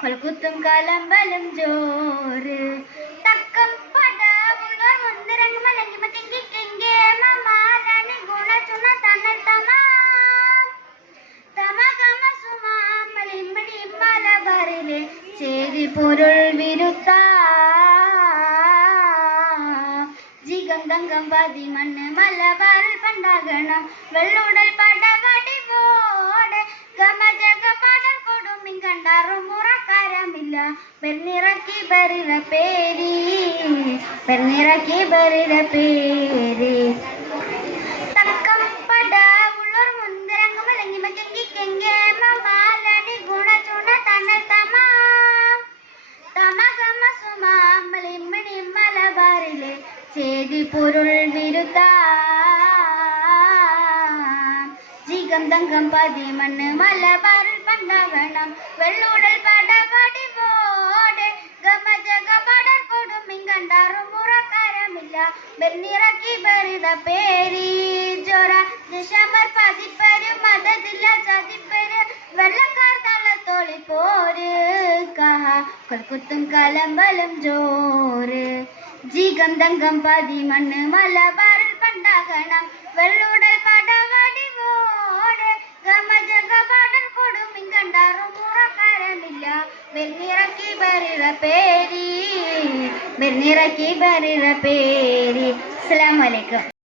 കൊൽക്കുത്തും കലമ്പലും ജോറ് തക്കം പടവുകൾ മുന്തിരങ്ങ് മലങ്ങി മറ്റിങ്കെ മമാലണി ഗുണ ചുണ തന്നൽ തമകമ സുമാമലിമണി മലബാറിലെ ചേരി പൊരുൾ വിരുത്ത ജിഗന്ധംഗം പതി മണ്ണ് മലബാറിൽ പണ്ടാകണം വെള്ളുടൽ പടവടിവോടെ ഗമജഗ പാടൽ കൊടുമിൻ കണ്ടാറും മുറക്കാരമില്ല പെർനിറക്കി ബറില പേരി പെർനിറക്കി ബറില പേരി തക്കം പട ഉള്ളോർ മുന്തിരങ്ങ് മലങ്ങി മറ്റിങ്കെ മമാലടി ഗുണ ചുണ തന്നൽ തമകമ സുമാമലിമണി മലബാറിലെ ചേരി പൊരുൾ വിരുത്ത ജിഗന്ധംഗം പതി മണ്ണ് മലബാറിൽ പണ്ടാകണം വെള്ളുടൽ പടവടിവോടെ ഗമജഗ പടൽ കൊടുമിൻ കണ്ടാറും മുറക്കാരമില്ല ബെന്നിറക്കി ബറിത പേരി ജോറ നിശമർ പതിപ്പര് മതതില്ല ചതിപ്പര് വെള്ളക്കാർ തലത്തോളി പോര് കഹ കൊൽക്കുത്തും കലമ്പലും ജോറ് ജിഗന്ധംഗം പതി മണ്ണ് മലബാറിൽ പണ്ടാകണം വെള്ളുടൽ പടവടിവോടെ ഗമജഗ പടൽ കൊടുമിൻ കണ്ടാറും മുറക്കാരമില്ല ബെന്നിറക്കി ബറില പേരി ബെന്നിറക്കി ബറില പേരി. അസ്സലാമു അലൈക്കും.